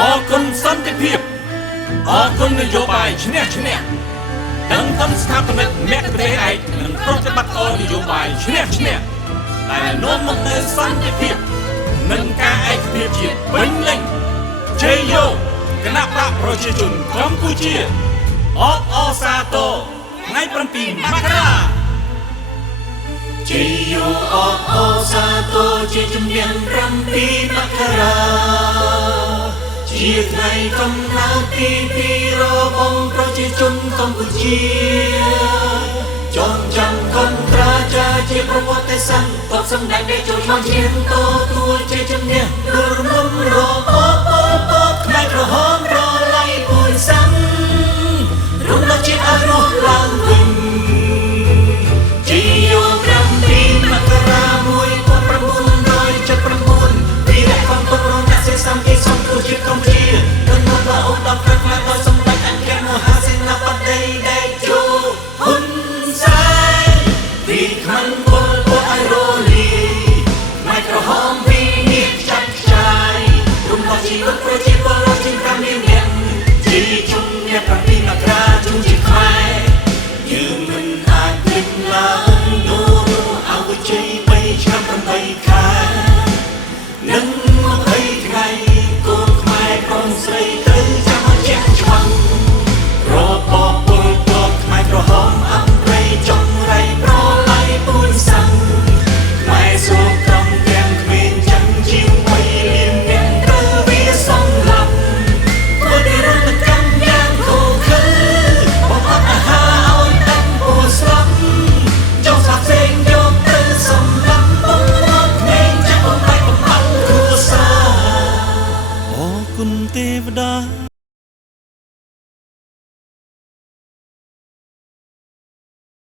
អរគុណសន្តិភាពអរគុណនយោបាយឈ្នះឈ្នះទាំងស្ថាបនិកមគ្គប្រទេសឯកនិងប្រតិបត្តិការនយោបាយឈ្នះឈ្នះដែលនាំមកនូវសន្តិភាពនិងការឯកភាពជាតិពេញលេញជ័យយោគណៈបកប្រជាជនកម្ពុជាអបអរសាទរថ្ងៃ7មករាជ័យយោអបអរសាទរជាជំនះ7មករាជាថ្ងៃកំណើតទី2របស់ប្រជាជនកម្ពុជាចងចាំកន្តរាចាជាប្រវត្តិសាស្ត្រតបសម្ដេចដែលចូលមកជាទទួលជាជំនះរំលំរបខ្មែរក្រហមរលៃពួយសាំរំលឹកជាតិឲ្យរស់ឡើងវិញជាយោ7មករា1979វីរៈកំពុងរងអ្នកសេសាំគេសំគូជាតិកម្ពុជានឹងមកដល់អូនដល់ប្រក្លាដោយសម្ដេចអគ្គមហាសេនាបតីដែលជោហ៊ុនសែនពីខ្មាំងពលពតឲ្យរលាយខ្មែរក្រហមពីនេះចាត់ចែងរំលងជីវិតប្រជាពលរដ្ឋជាង5លាននាក់ជាជំនះ7មករាជូនជាខ្មែរយើងមិនអាចភ្លេចឡើងនោះអវជ័យ3ឆ្នាំ8ខែនឹង20ថ្ងៃកូនខ្មែរប្រុសស្រីត្រូវចាំឲ្យជាក់ច្បាស់របបពលពតខ្មែរក្រហមអន្តរៃចុងរៃប្រឡៃពួយសាំងខ្មែរសួរត្រង់ទាំងគ្មានចាំជាង3លានអ្នកត្រូវវាសំឡាប់ធ្វើទីរត់កម្មយ៉ាងខូខើបំផាត់អាហារឲ្យតាំងពោះស្លាប់ចុះសាផ្សេងយកទៅសំឡាប់បំផាត់ក្មេងចាស់បំផាត់បំផាត់គ្រួសារអរគុណទេវតា